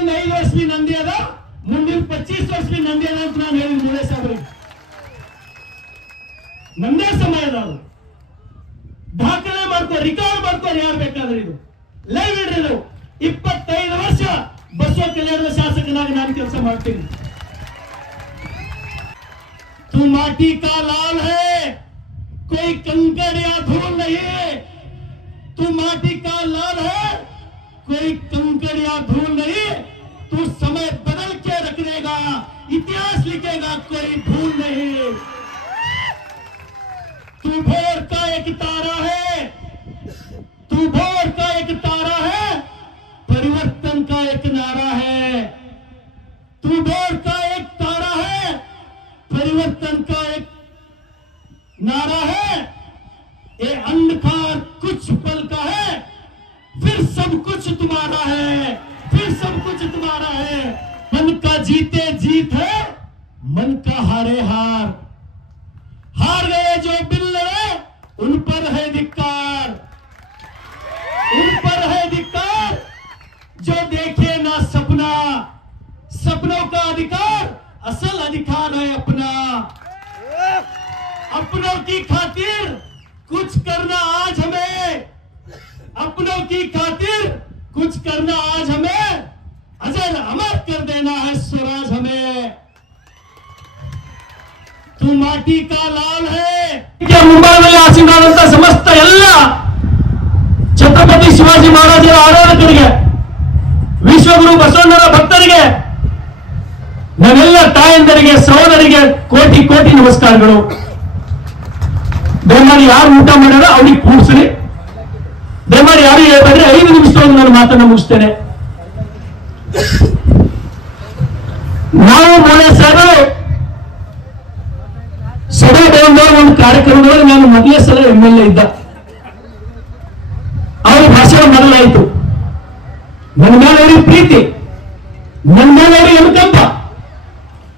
ಮುಂದಿನ 5 ವರ್ಷ ಬಿ ನಂದಿ ಅದ, ಮುಂದಿನ 25 ವರ್ಷ ಬಿ ನಂದಿ ಅದ ಅಂತ ನಾನು ಹೇಳಿದ ಮೂಳೆ ಸಾಹೇಬ್ರಿಗೆ. ನಮ್ದೇ ಸಮಯ ಅದಾವ, ದಾಖಲೆ ಮಾಡ್ಕೋ, ರಿಕಾರ್ಡ್ ಮಾಡ್ಕೋ, ಯಾರು ಬೇಕಾದ್ರೆ ಇದು ಲೈವ್ ಇಡ್ರಿ. 25 ವರ್ಷ ಬಸವ ಕಲ್ಯಾಣದ ಶಾಸಕನಾಗಿ ನಾನು ಕೆಲಸ ಮಾಡ್ತೀನಿ. तू माटी का लाल है, कोई कंकड़ या धूल नहीं. तू माटी का लाल है, कोई कंकड़ या धूल नहीं. तू समय बदल के रख देगा, इतिहास लिखेगा, कोई भूल नहीं. तू भोर का एक तारा है, तू भोर का एक तारा है, परिवर्तन का एक नारा है. तू भोर का एक तारा है, परिवर्तन का एक नारा है. ये अंधकार कुछ पल का है, फिर सब कुछ तुम्हारा है, फिर सब कुछ तुम्हारा है. मन का जीते जीत है, मन का हारे हार. हार गए जो बिल्ले, उन पर है धिक्कार, उन पर है धिक्कार. जो देखे ना सपना, सपनों का अधिकार, असल अधिकार है अपना. अपनों की खातिर कुछ करना आज हमें, अपनों की खातिर कुछ करना आज हमें, अजर अमर कर देना है स्वराज हमें. तू माटी का लाल है. ಮುಂಬೈನಲ್ಲಿ ಆಸೀನರಾದಂತಹ ಸಮಸ್ತ ಎಲ್ಲ ಛತ್ರಪತಿ ಶಿವಾಜಿ ಮಹಾರಾಜರ ಆರಾಧಕರಿಗೆ, ವಿಶ್ವಗುರು ಬಸವಣ್ಣರ ಭಕ್ತರಿಗೆ, ನನ್ನೆಲ್ಲ ತಾಯಂದರಿಗೆ, ಸಹೋದರಿಗೆ ಕೋಟಿ ಕೋಟಿ ನಮಸ್ಕಾರಗಳು. ದಯಮಾಡಿ ಯಾರು ಊಟ ಮಾಡ್ಯಾರ ಅವ್ರಿಗೆ ಕೂಡಿಸ್ರಿ. ದಯಮಾಡಿ ಯಾರು ಹೇಳ್ಬೇಡ್ರಿ. 5 ನಿಮಿಷದೊಳಗೆ ನಾನು ಮಾತನ್ನ ಮುಗಿಸ್ತೇನೆ. ನಾವು ಮೂಳೆ ಸಾಹೇಬರು ಸಭಾ ಭವನದೊಳಗೆ ಒಂದು ಕಾರ್ಯಕ್ರಮದೊಳಗೆ ನಾನು ಮೊದಲೇ ಸಲ MLA ಇದ್ದ. ಅವ್ರ ಭಾಷಣ ಮೊದಲಾಯಿತು. ನನ್ನ ಮೇಲೆ ಅವ್ರಿಗೆ ಪ್ರೀತಿ, ನನ್ನ ಮೇಲೆ ಅವ್ರಿಗೆ ಅನುಕಂಪ.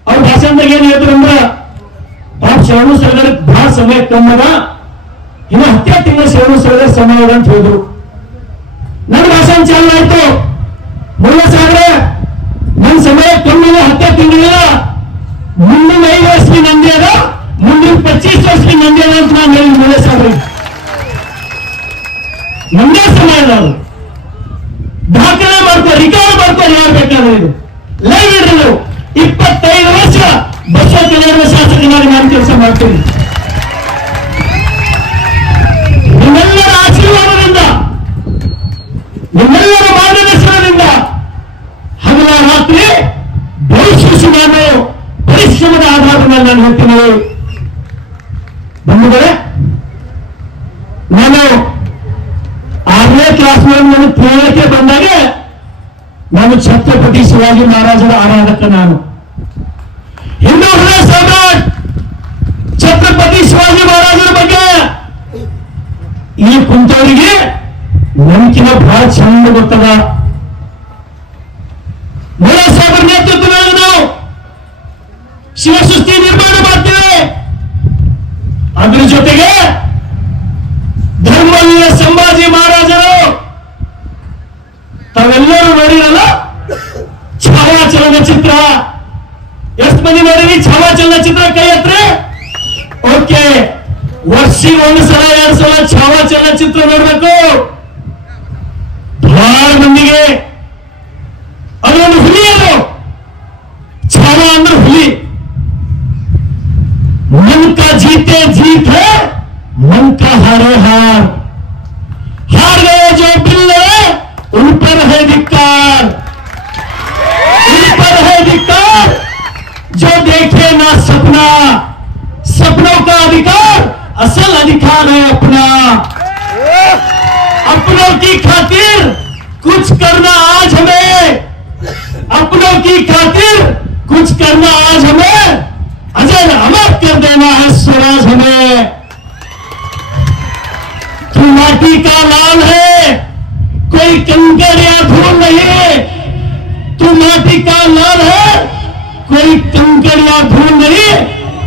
ಅವ್ರ ಭಾಷಣದಾಗ ಏನ್ ಹೇಳ್ತಾರೆ ಅಂದ್ರ, ಪಾಪ ಶರಣು ಸರಗರ ಬಹಳ ಸಮಯ ಕಮ್ಮದ, ಇನ್ನು 10 ತಿಂಗಳ ಶರಣು ಸರಗರ ಸಮಯ ಅದ ಅಂತ ಹೇಳಿದ್ರು. ನನ್ನ ಭಾಷಣ ಚಾಲು ಆಯ್ತು. ಮುಲ್ಲ ಸಾಗರ ನನ್ನ ಸಮಯ ಕಮ್ಮಿನ 10 ತಿಂಗಳಿಲ್ಲ, ಮುಂದಿನ 5 ವರ್ಷ ಬಿ ನಂದಿ ಅದ, ಮುಂದಿನ 25 ವರ್ಷ ಬಿ ನಂದಿ ಅದ ಅಂತ ನಾನು ಹೇಳಿದ ಮುಲ್ಲ ಸಾಗರ. ನಮ್ದೇ ಸಮಯ ಅದಾವ, ದಾಖಲೆ ಮಾಡ್ಕೋ, ರಿಕಾರ್ಡ್ ಮಾಡ್ಕೋ, ಯಾರು ಬೇಕಾದ್ರೆ ಇದು ಲೈವ್ ಇಡ್ರಿ. 25 ವರ್ಷ ಬಸವ ಕಲ್ಯಾಣದ ಶಾಸಕನಾಗಿ ನಾನು ಕೆಲಸ ಮಾಡ್ತೀನಿ. ನಿಮ್ಮೆಲ್ಲರ ಆಶೀರ್ವಾದದಿಂದ, ನಿಮ್ಮೆಲ್ಲರ ಮಾರ್ಗದರ್ಶನದಿಂದ ಹಗಲ ರಾತ್ರಿ ಭವಿಷ್ಯ ನಾನು ಪರಿಶ್ರಮದ ಆಧಾರದ ಮೇಲೆ ನಾನು ಹೇಳ್ತೀನಿ. ಬಂಧುಗಳೇ, ನಾನು 6ನೇ ಕ್ಲಾಸ್ನಲ್ಲಿ ನಾನು ಪ್ರೇರಣೆಗೆ ಬಂದಾಗ ನಾನು ಛತ್ರಪತಿ ಶಿವಾಜಿ ಮಹಾರಾಜರ ಆರಾಧಕ. ನಾನು ಹಿಂದೂ ಹೃದಯ ಸಾಮ್ರಾಟ್ ಛತ್ರಪತಿ ಶಿವಾಜಿ ಮಹಾರಾಜರ ಬಗ್ಗೆ ಈ ಕುಂತವರಿಗೆ ನಮ್ಕಿನ ಬಹಳ ಚಂದ ಗೊತ್ತದ. ಮೂಲ ಸಾಗರ ನೇತೃತ್ವದಲ್ಲಿ ನಾವು ಶಿವಸೃಷ್ಟಿ ನಿರ್ಮಾಣ ಮಾಡ್ತೇವೆ. ಅದ್ರ ಜೊತೆಗೆ ಧರ್ಮವೀರ ಸಂಭಾಜಿ ಮಹಾರಾಜರು, ತಾವೆಲ್ಲರೂ ನೋಡಿರಲ್ಲ ಛಾವಾ ಚಲನಚಿತ್ರ. ಎಷ್ಟು ಮಂದಿ ನೋಡಿರಿ ಛಾವಾ ಚಲನಚಿತ್ರ? ಕೈ ಹತ್ರ. ಓಕೆ, ವರ್ಷಿಗೆ 1 ಸಲ 2 ಸಲ ಛಾವಾ ಚಲನಚಿತ್ರ ನೋಡ್ಬೇಕು. ಬಹಳ ಮಂದಿಗೆ ಅದೊಂದು ಹುಲಿ. ಅದು ಛಾವಾ ಅಂದ್ರೆ ಹುಲಿ. मन का जीते जीत है, मन का हारे हार. हार गए जो बिल्ले, उन पर है धिक्कार, उन पर है धिक्कार. जो देखे ना सपना, सपनों का अधिकार, असल अधिकार है अपना. अपनों की खातिर कुछ करना आज हमें, अपनों की खातिर कुछ करना आज हमें, अजर अमर कर देना है स्वराज हमें. तू माटी का लाल है, कोई कंकड़ या धूल नहीं. तू माटी का लाल है, कोई कंकड़ या धूल नहीं.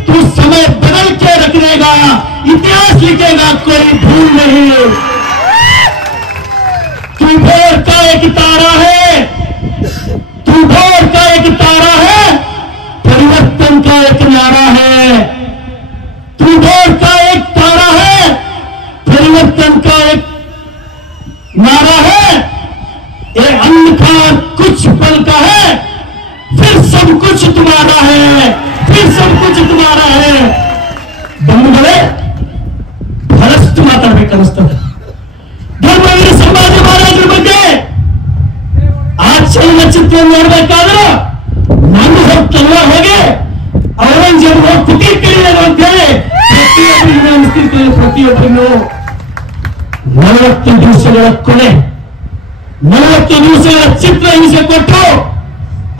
तू समय बदल के रख देगा, इतिहास लिखेगा, कोई भूल नहीं. तू भोर का एक तारा है, तू तू भोर का एक तारा है, परिवर्तन का एक नारा है। तू भोर का एक तारा है, परिवर्तन का एक नारा है। ये अंधकार कुछ पल का है, फिर सब कुछ तुम्हारा है, फिर सब कुछ तुम्हारा है। ಬಂಧುಗಳೇ, ಬಹಳಷ್ಟು ಮಾತಾಡಬೇಕನ್ನಿಸ್ತದೆ ಧರ್ಮವೀರ ಸಂಭಾಜಿ ಮಹಾರಾಜರ ಬಗ್ಗೆ. ಆ ಚಲನಚಿತ್ರ ನೋಡ್ಬೇಕಾದ್ರೆ ನಾನು ಹೋಗ್ತಲ್ಲ ಹೋಗಿ ಔರಂಗಜೇಬ್ ಹೋಗಿ ಟಿಕೆಟ್ ಕೇಳಿದ್ರು ಅಂತ ಹೇಳಿ ಪ್ರತಿಯೊಬ್ಬರಿಗೂ ಅನಿಸ್ತಿರ್ತೇನೆ. ಪ್ರತಿಯೊಬ್ಬರಿಗೂ 40 ದಿವಸಗಳ ಕೊನೆ, 40 ದಿವಸಗಳ ಚಿತ್ರ ಹಿಂಸೆ ಕೊಟ್ಟು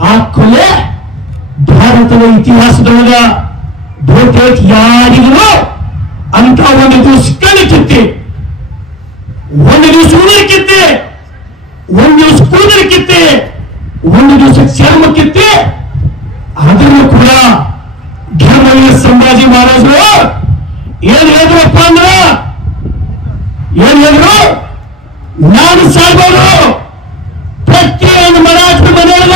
ಆ ಕೊಲೆ ಭಾರತದ ಇತಿಹಾಸದೊಳಗ ಬಹುತೇಕ ಯಾರಿಗೂ ಅಂತ ಒಂದು ದಿವಸ ಕಲಿಕಿತ್ತೆ, ಒಂದು ದಿವಸ ಉಳಿಕಿತ್ತೆ, ಒಂದು ದಿವಸ ಕೂದಲಿಕಿತ್ತೆ, ಒಂದು ದಿವಸ ಚರ್ಮಕ್ಕಿತ್ತೆ. ಅದನ್ನು ಕೂಡ ಧರ್ಮವೀರ ಸಂಭಾಜಿ ಮಹಾರಾಜರು ಏನ್ ಹೇಳಿದ್ರಪ್ಪ ಅಂದ್ರ, ಏನ್ ಹೇಳಿದ್ರು, ನಾನು ಸಾಯ್ಬೋದು, ಪ್ರತಿಯೊಂದು ಮರಾಠರ ಮನೆಯಲ್ಲ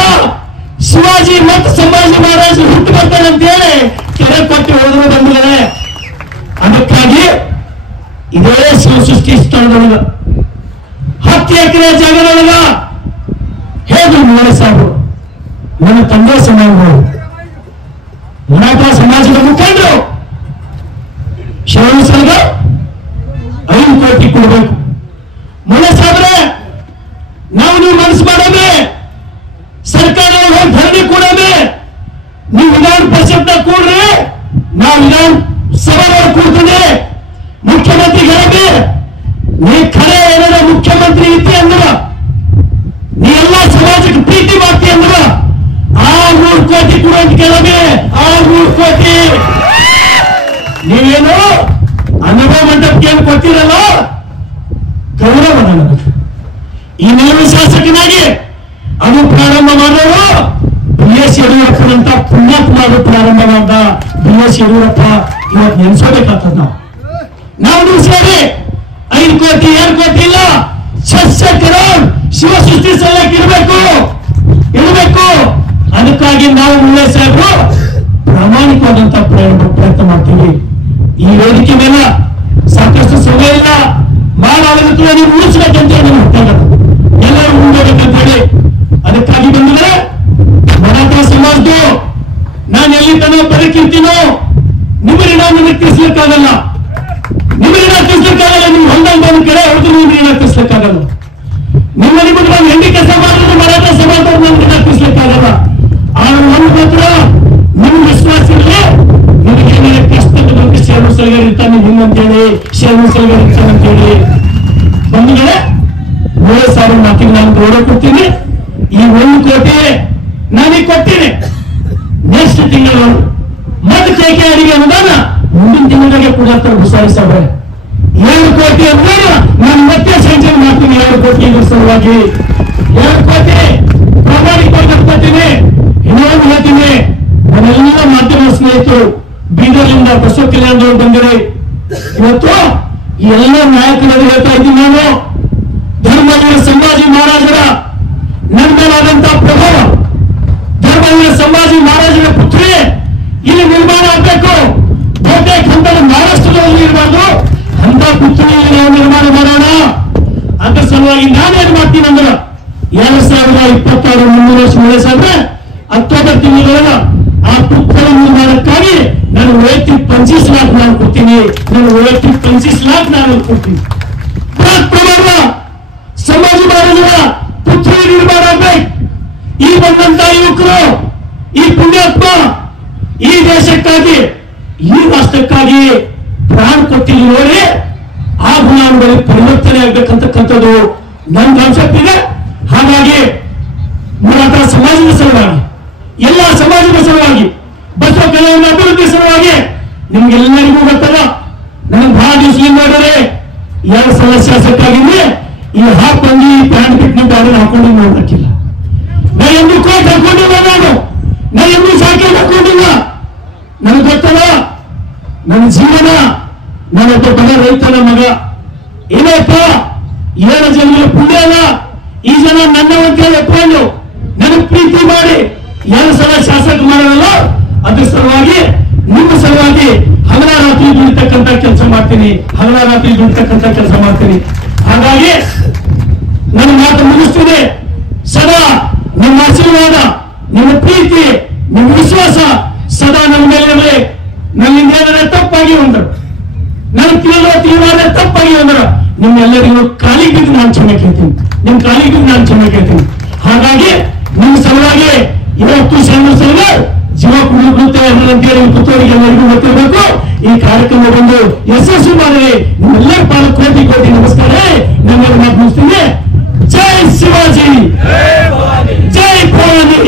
ಶಿವಾಜಿ ಮತ್ತು ಸಂಭಾಜಿ ಮಹಾರಾಜರು ಹುಟ್ಟು ಬರ್ತಾರೆ ಅಂತ ಹೇಳಿ ಕೆರೆ ಕೊಟ್ಟು ಹೋದ್ರು ಬಂದಿದ್ದಾರೆ. ಅದಕ್ಕಾಗಿ ಇದೇ ಶಿವಸೃಷ್ಟಿ ಸ್ಥಳದೊಳಗ 10 ಎಕರೆ ಜಾಗದೊಳಗ ಹೇಳಿದ್ರು ಮೋಳೆ ಸಾಹೇಬರು, ನನ್ನ ತಂದೆ ಸಮಾಜಗಳು, ಮರಾಠ ಸಮಾಜದ ಮುಖಂಡರು ಶಿವಸರ್ಗ 5 ಕೋಟಿ ಕೊಡಬೇಕು. ಮೋಳೆ ಸಾಹೇಬ್ರೆ, ನಾವು ನೀವು ಮನಸ್ಸು ಮಾಡೋದೇ ಸರ್ಕಾರ ಧರಣಿ ಕೂಡೋದೇ, ನೀವು ವಿಧಾನ ಪರಿಷತ್ನ ಕೂಡ್ರಿ, ನಾವು ವಿಧಾನ ಸಭಾ ಕೂಡ್ತೇನೆ. ಮುಖ್ಯಮಂತ್ರಿ ಹೇಳಬೇ, ನೀ ಖರೆ ಏನಾರ ಮುಖ್ಯಮಂತ್ರಿ ಇದ್ದಿ ಅಂದ್ರ, ನೀ ಎಲ್ಲ ಸಮಾಜಕ್ಕೆ ಪ್ರೀತಿ ಮಾಡ್ತಿ ಅಂದ್ರ 600 ಕೋಟಿ ಕೊಡು ಅಂತ ಕೇಳಬೇ. 600 ಕೋಟಿ. ನೀವೇನು ಅನುಭವ ಮಂಟಪಕ್ಕೆ ಏನು ಕೊಟ್ಟಿರಲ್ಲ, ಗೌರವ ನನಗೆ. ಈ ಮೇಲಿನ ಶಾಸಕನಾಗಿ ಅದು ಪ್ರಾರಂಭ ಮಾಡೋರು BS ಯಡಿಯೂರಪ್ಪನಂತ ಪುಣ್ಯಾತ್ಮ ಪ್ರಾರಂಭ ಮಾಡ್ದ BS ಯಡಿಯೂರಪ್ಪ. ಇವತ್ತು ನೆನೆಸೋಬೇಕಾಗ್ತದ. ನಾವು ನೀವು ಸೇರಿ 5 ಕೋಟಿ 2 ಕೋಟಿ ಇಲ್ಲ, 600 ಕರೋಡ್ ಶಿವಸೃಷ್ಟಿ ಸಲಕ್ಕೆ ಇರಬೇಕು. ಅದಕ್ಕಾಗಿ ನಾವು ಮುಳ್ಳೆ ಸಾಹೇಬರು ಪ್ರಾಮಾಣಿಕವಾದಂತ ಪ್ರಯತ್ನ ಮಾಡ್ತೀವಿ. ಈ ವೇದಿಕೆ ಮೇಲೆ ಸಾಕಷ್ಟು ಸಮಯ ಇಲ್ಲ, ಮಾಡಾಗುತ್ತೆ, ನೀವು ಉಳಿಸ್ಬೇಕಂತ ಹೇಳಿ ಎಲ್ಲರೂ ಮುಂದೋಗ್ಬೇಕಂತ ಹೇಳಿ. ಅದಕ್ಕಾಗಿ ಬಂದಿದ್ರೆ ಮರಾಠ ಸಮಾಜದ್ದು ನಾನು ಎಲ್ಲಿ ತನಕ ಬದುಕಿರ್ತೀನೋ ನಿಮ್ಮ ಋಣ ನನಗೆ ತಿಳಿಸ್ಲಿಕ್ಕಾಗಲ್ಲ, ನಿಮ್ಮ ಋಣ ತಿಳಿಸ್ಲಿಕ್ಕಾಗಲ್ಲ. ನೀವು ಹೊಂದಂಗ ಒಂದು ಕಡೆ ಹೊಡೆದು ನೀವು ಋಣ ತಿಳಿಸ್ಲಿಕ್ಕಾಗಲ್ಲ. ನಿಮ್ಮ ನಿಮಗೆ ನಾನು ಹೆಂಡಿ ಕೆಲಸ ಮಾಡಿದ್ರು ಮರಾಠ ಸಮಾಜದವ್ರು ನಮ್ಗೆ ಋಣ ತಿಳಿಸ್ಲಿಕ್ಕಾಗಲ್ಲ. ಆದ್ರೆ ಒಂದು ಮಾತ್ರ ನಿಮ್ಗೆ ವಿಶ್ವಾಸ ಇರಲಿ, ನಿಮಗೆ ಏನಾರ ಕಷ್ಟದ ಬಗ್ಗೆ ಶೇರು ಸಲಗರ್ ಇರ್ತಾನೆ ಹಿಂಗಂತೇಳಿ, ಶೇರು ಸಲಗರ್ ಇರ್ತಾನಂತೇಳಿ. ಬಂದಿದ್ರೆ 7,000 ಮಾತಿಗೆ ನಾನು ಗೌರವ ಕೊಡ್ತೀನಿ. ಈ 1 ಕೋಟಿ ನಾನೀಗ ಕೊಡ್ತೀನಿ. ನೆಕ್ಸ್ಟ್ ತಿಂಗಳು ಮತ್ತೆ ಕೈಕೆ ಅಡಿಗೆ ಅನುದಾನ ಮುಂದಿನ ತಿಂಗಳಿಗೆ ಕೊಡ್ತಾರೆ ಬುಸಾರಿ ಸಾಹೇಬ್ರೆ. 2 ಕೋಟಿ ಅನುದಾನ ನಾನು ಮತ್ತೆ ಸಂಚಲನ ಮಾಡ್ತೀನಿ. 2 ಕೋಟಿ ಇದ್ರ ಸಲುವಾಗಿ 2 ಕೋಟಿ ಪ್ರಾಮಾಣಿಕವಾಗಿ ಕೊಡ್ತೀನಿ. ಇನ್ನೊಂದು ಹೇಳ್ತೀನಿ, ನನ್ನೆಲ್ಲ ಮಾಧ್ಯಮ ಸ್ನೇಹಿತರು ಬೀದರ್ಲಿಂದ ಬಸವ ಕಲ್ಯಾಣದವರು ಬಂದಿರಿ. ಇವತ್ತು ಈ ಎಲ್ಲ ನಾಯಕರಲ್ಲಿ ಹೇಳ್ತಾ ಇದ್ದೀನಿ, ನಾನು ಧರ್ಮವೀರ ಸಂಭಾಜಿ ಮಹಾರಾಜರ ನನ್ನ ಮೇಲಾದಂತಹ ಪ್ರಭಾವ, ಧರ್ಮವೀರ ಸಂಭಾಜಿ ಮಹಾರಾಜರ ಪುತ್ರಿ ಇಲ್ಲಿ ನಿರ್ಮಾಣ ಆಗಬೇಕು. ಬಹುತೇಕ ಹಂತದ ಮಹಾರಾಷ್ಟ್ರದಲ್ಲಿ ಇರಬಾರ್ದು, ಅಂತ ಪುತ್ರಿ ನಾವು ನಿರ್ಮಾಣ ಮಾಡೋಣ. ಅದ್ರ ಸಲುವಾಗಿ ನಾನೇನ್ ಮಾಡ್ತೀನಿ ಅಂದ್ರೆ 2026 ಮುಂದಿನ ವರ್ಷ ಮಳೆ ಸಾಹೇಬ್ರೆ ಅಕ್ಟೋಬರ್ ತಿಂಗಳ ಆ ಪುತ್ತರ ನಿರ್ಮಾಣಕ್ಕಾಗಿ ನಾನು ವೈಯಕ್ತಿಕ 25 लाख ನಾನು ಕೊಡ್ತೀನಿ. ನಾನು ವೈಯಕ್ತಿಕ 25 लाख ನಾನು ಕೊಡ್ತೀನಿ. ಸಂಭಾಜಿ ಮಹಾರಾಜರ ಪುತ್ರಿ ನಿರ್ಮಾಣ ಆಗ್ಬೇಕು. ಈ ಬಂದಂತ ಯುವಕರು, ಈ ಪುಣ್ಯಾತ್ಮ ಈ ದೇಶಕ್ಕಾಗಿ ಈ ರಾಷ್ಟ್ರಕ್ಕಾಗಿ ಪ್ರಾಣ ಕೊಟ್ಟಿಲ್ಲ ನೋಡಿ. ಆ ಗುಣಾನುಗಳು ಪರಿವರ್ತನೆ ಆಗ್ಬೇಕಂತಕ್ಕಂಥದ್ದು ನನ್ನ ಕಾನ್ಸೆಪ್ಟ್ ಇದೆ. ಹಾಗಾಗಿ ಮರಾಠ ಸಮಾಜದ ಸಲುವಾಗಿ, ಎಲ್ಲ ಸಮಾಜದ ಸಲುವಾಗಿ, ಬಸವ ಕಲ್ಯಾಣ ಅಭಿವೃದ್ಧಿ ಸಲುವಾಗಿ ನಿಮ್ಗೆಲ್ಲರಿಗೂ ಗೊತ್ತಲ್ಲ, ನನಗೆ ಬಹಳ ದಿವಸದಿಂದ ನೋಡಿದ್ರೆ 2 ಸಲ ಶಾಸಕರಾಗಿದ್ರೆ ಈ ಹಾಫ್ ಅಂಗಿ ಪ್ಯಾಂಟ್ ಪಿಟ್ನಿ ಬ್ಯಾರೆ ಹಾಕೊಂಡು ನೋಡಕ್ಕಿಲ್ಲ. ನಾ ಎಂದೂ ಕೋಟ್ ಹಾಕೊಂಡಿಲ್ಲ, ನಾ ಎಂದೂ ಜಾಕೆಟ್ ಹಾಕೊಂಡಿಲ್ಲ. ನನಗೆ ಗೊತ್ತಲ್ಲ ನನ್ನ ಜೀವನ, ನಾನೊಬ್ಬ ಬಡ ರೈತನ ಮಗ. ಏನಪ್ಪ 7 ಜನ ಪುಣ್ಯ ಅಲ್ಲ, ಈ ಜನ ನನ್ನ ಅಂತ ಹೇಳಿ ಒಪ್ಕೊಂಡು ನನಗೆ ಪ್ರೀತಿ ಮಾಡಿ ಎರಡು ಸಲ ಶಾಸಕ ಮಾಡೋದಲ್ಲ, ಅದ್ರ ಸಲುವಾಗಿ ನಿಮ್ಮ ಸಲುವಾಗಿ ಹಗಲರಾತ್ರಿ ದುಡಿತಕ್ಕಂತ ಕೆಲಸ ಮಾಡ್ತೀನಿ, ಹಗಲರಾತ್ರಿ ದುಡಿತಕ್ಕಂತ ಕೆಲಸ ಮಾಡ್ತೀನಿ. ಹಾಗಾಗಿ ನನ್ನ ಮಾತು ಮುಗಿಸ್ತೀನಿ. ಸದಾ ನಿಮ್ಮ ಆಶೀರ್ವಾದ, ನಿಮ್ಮ ಪ್ರೀತಿ, ನಿಮ್ಮ ವಿಶ್ವಾಸ ಸದಾ ನಮ್ಮ ಮೇಲೆ. ನನ್ನಿಂದ ಏನಾದ್ರೆ ತಪ್ಪಾಗಿ ಒಂದರು, ನನ್ನ ತೀರ್ಮಾನ ತಪ್ಪಾಗಿ ಒಂದರು, ನಿಮ್ಮೆಲ್ಲರಿಗೂ ಕಾಲಿಗೆ ಬಿದ್ದು ನಾನು ಕ್ಷಮೆ ಕೇಳ್ತೀನಿ, ನಿಮ್ ಕಾಲಿಗೆ ಬಿದ್ದು ನಾನು ಕ್ಷಮೆ ಕೇಳ್ತೀನಿ. ಹಾಗಾಗಿ ನಿಮ್ಮ ಸಲುವಾಗಿ ಇವತ್ತು ಸಲ ಜೀವ ಕುಡಿಯುತ್ತೆ ಅಂತೇಳಿ ಪುತ್ತೂರಿಗೆ ಎಲ್ಲರಿಗೂ ಗೊತ್ತಿರಬೇಕು. ಈ ಕಾರ್ಯಕ್ರಮ ಬಂದು ಯಶಸ್ವಿ ಮಾಡಿ ನಿಮ್ಮೆಲ್ಲರ ಪಾಲು ಕೋಟಿ ಕೋಟಿ ನಮಸ್ಕಾರ. ನಮ್ಮೆಲ್ಲ ಮಾತು ಮುಗಿಸ್ತೀನಿ. ಜೈ ಶಿವಾಜಿ, ಜೈ ಭವಾನಿ.